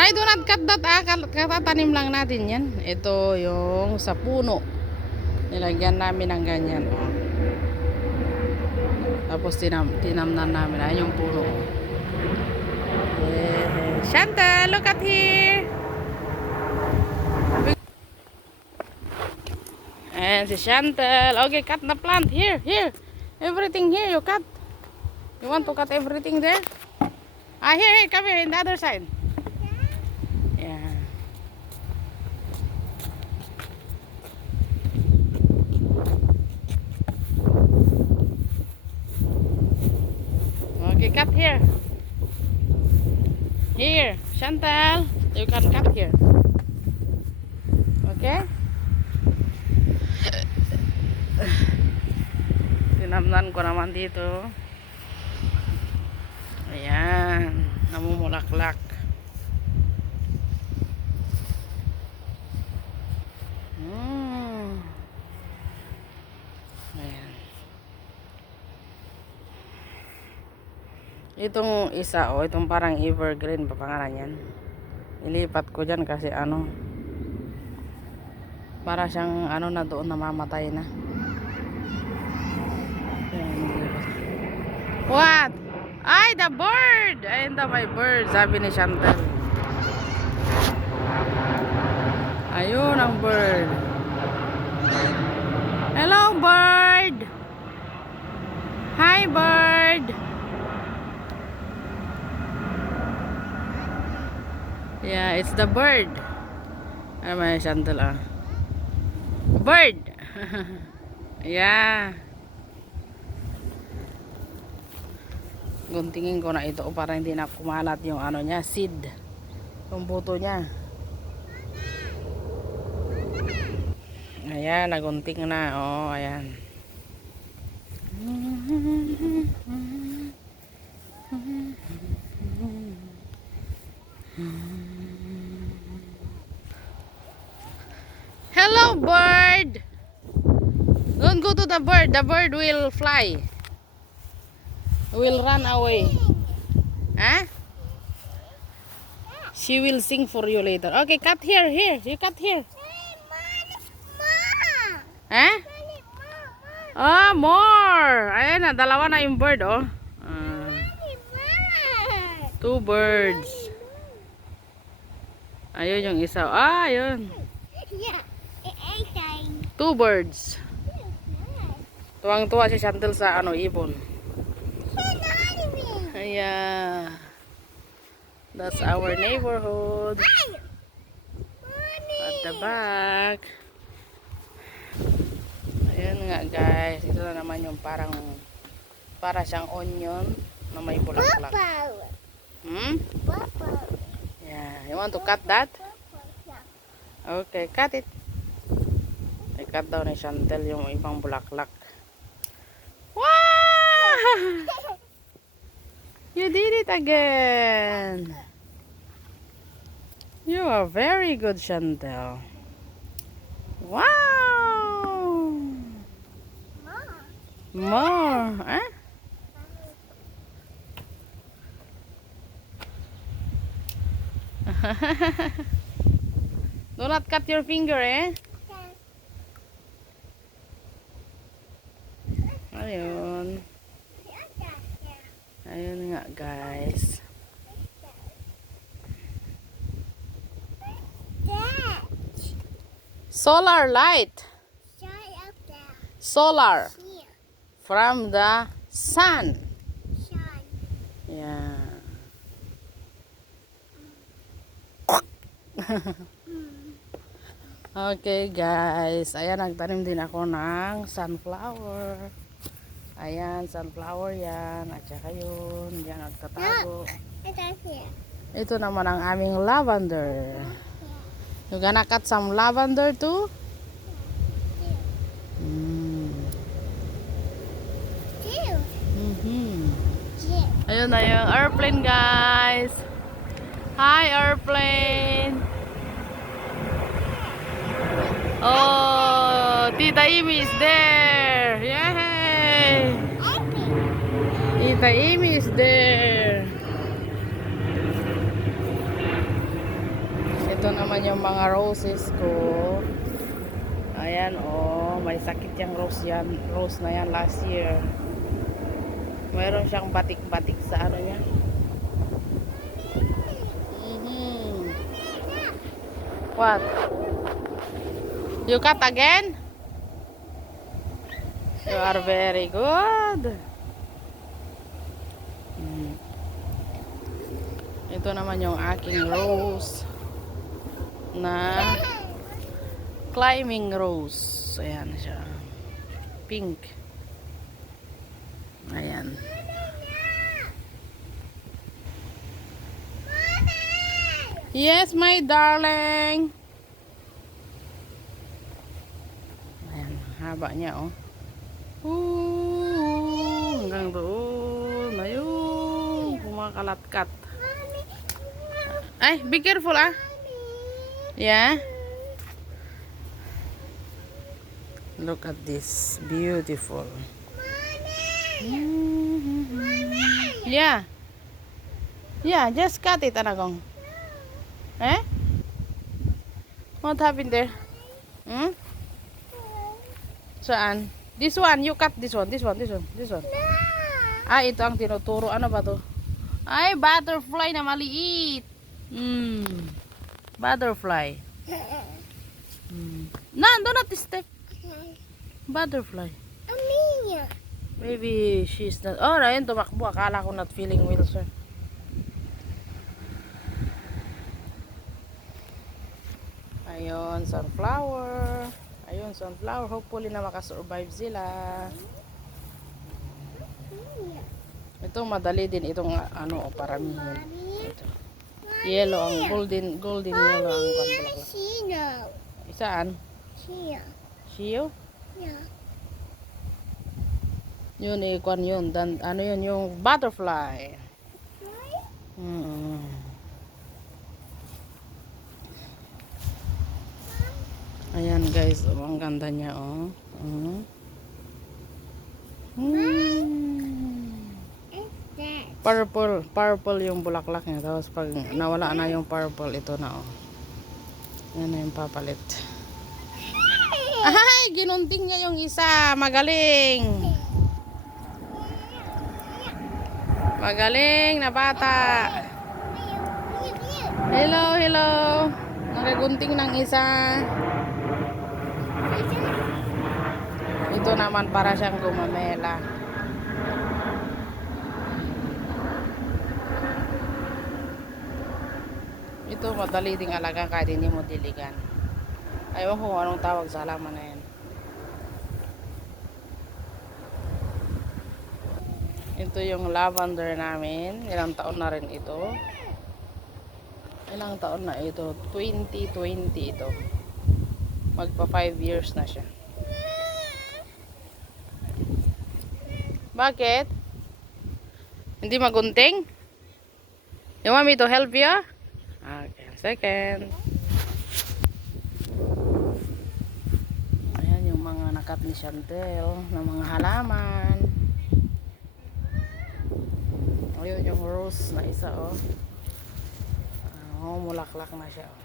Ay, do not cut that. Katatanim lang natin yan. Ito yung sa puno. Nilagyan namin ng ganyan. Oh. Tapos tinamnan namin. Ayun yung puno. Yeah. Chantal, look at here. And si Chantal. Okay, cut the plant. Here. Everything here you cut. You want to cut everything there? Ah, here, come here, in the other side. Yeah. Okay, cut here. Here, Chantal, you can cut here. Okay? Tinamnan ko naman dito. Ayan, namumulaklak. Ayan. Itong isa, oh, itong parang evergreen pa pangalan yan. Ilipat ko dyan kasi ano, para siyang ano na doon namamatay na. Ayan. What? Ay, the bird! Ayun daw may bird, sabi ni Chantal. Ayun ang bird. Hello, bird! Hi, bird! Yeah, it's the bird. Ano may Chantal, ah? Bird! Yeah. Guntingin ko na ito para hindi na kumalat yung ano niya, seed. Yung buto niya. Ayan, nagunting na. Oh, ayan. Hello, bird. Don't go to the bird. The bird will fly. Will run away. Huh? She will sing for you later. Okay, cut here. You cut here. Huh? Oh, more. Ayan na, dalawa na yung bird, oh. Two birds. Ayun yung isa. Ah, ayun. Two birds. Tuwang-tuwa si Chantal sa ano, ibon. Ayan. That's our neighborhood. At the back. Ayan nga guys. Ito na naman yung parang para siyang onion na may bulaklak. Yeah. You want to cut that? Okay, cut it. I-cut daw ni Chantal yung ibang bulaklak. Wow! You did it again. You are very good, Chantal. Wow! More. Huh? Do not cut your finger, eh? Ayun. Ayun nga, guys. Solar light. Solar. From the sun. Yeah. Okay, guys. Ayan, nagtanim din ako ng sunflower. Ayan, sunflower yan. At saka yun, yan nagtatago. Ito naman ang aming lavender. You gonna cut some lavender too? Ayun na yung airplane, guys. Hi, airplane. Oh, Tita Amy is there. Yay! Tita Amy is there. Ito naman yung mga roses ko. Ayan, oh, may sakit yung rose yan. Rose na yan last year. Mayroon siyang batik-batik sa ano niya. What? You cut again? You are very good. Ito naman yung aking rose na climbing rose. Ayan siya. Pink. Ayan. Yes, my darling. Ayan, haba niya, oh. Hanggang doon. Ayun. Kumakalatkat. Ay, be careful, ah. Yeah. Look at this. Beautiful. Yeah. Yeah, just cut it, Anagong. Eh? What happened there? Hmm? Saan? This one, you cut this one. This one. Ah, ito ang tinuturo. Ano ba to? Ay, butterfly na maliit. Butterfly. Do not step. Butterfly. Maybe she's not. Oh, ayun, tumakbo. Akala ko not feeling well, sir. Ayun, sunflower. Ayun, sunflower. Hopefully na makasurvive sila. Ito, madali din itong ano, paramihin. Ito. Yellow, ang golden yellow ang pambulaklak. Saan? Shio? Yeah. Yun, ikon yun. Ano yun, yung butterfly. Ayan guys, oh, ang ganda niya, oh. Purple yung bulaklak niya. Tapos pag nawala na yung purple, ito na, oh. Yan na yung papalit. Ay, ginunting niya yung isa. Magaling. Magaling na bata. Hello. Nakagunting ng isa. Ito naman para siyang gumamela. Ito madali ding alaga kahit hindi mo diligan. Ayaw ko anong tawag sa halaman na yan. Ito yung lavender namin. Ilang taon na rin ito. Ilang taon na ito? 2020 ito. Magpa 5 years na siya. Bakit? Hindi magunting? You want me to help you? Okay, second. Ayan yung mga nakat ni Chantel ng mga halaman. Ayun yung rose na isa, oh. Mulaklak na siya, oh.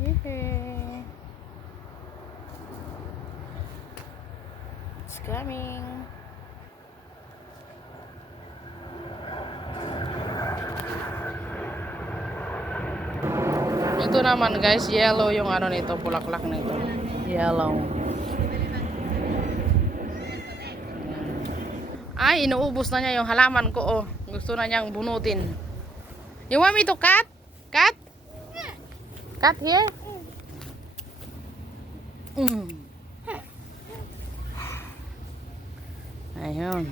Yehey. It's coming. Ito naman guys, yellow yung ano nito, bulaklak nito. Yellow. Ay, inuubos na niya yung halaman ko, oh. Gusto na niyang bunutin. You want me to cut? Cut? Cut here? Ayun.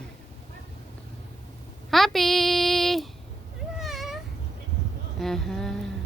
Happy! Aha.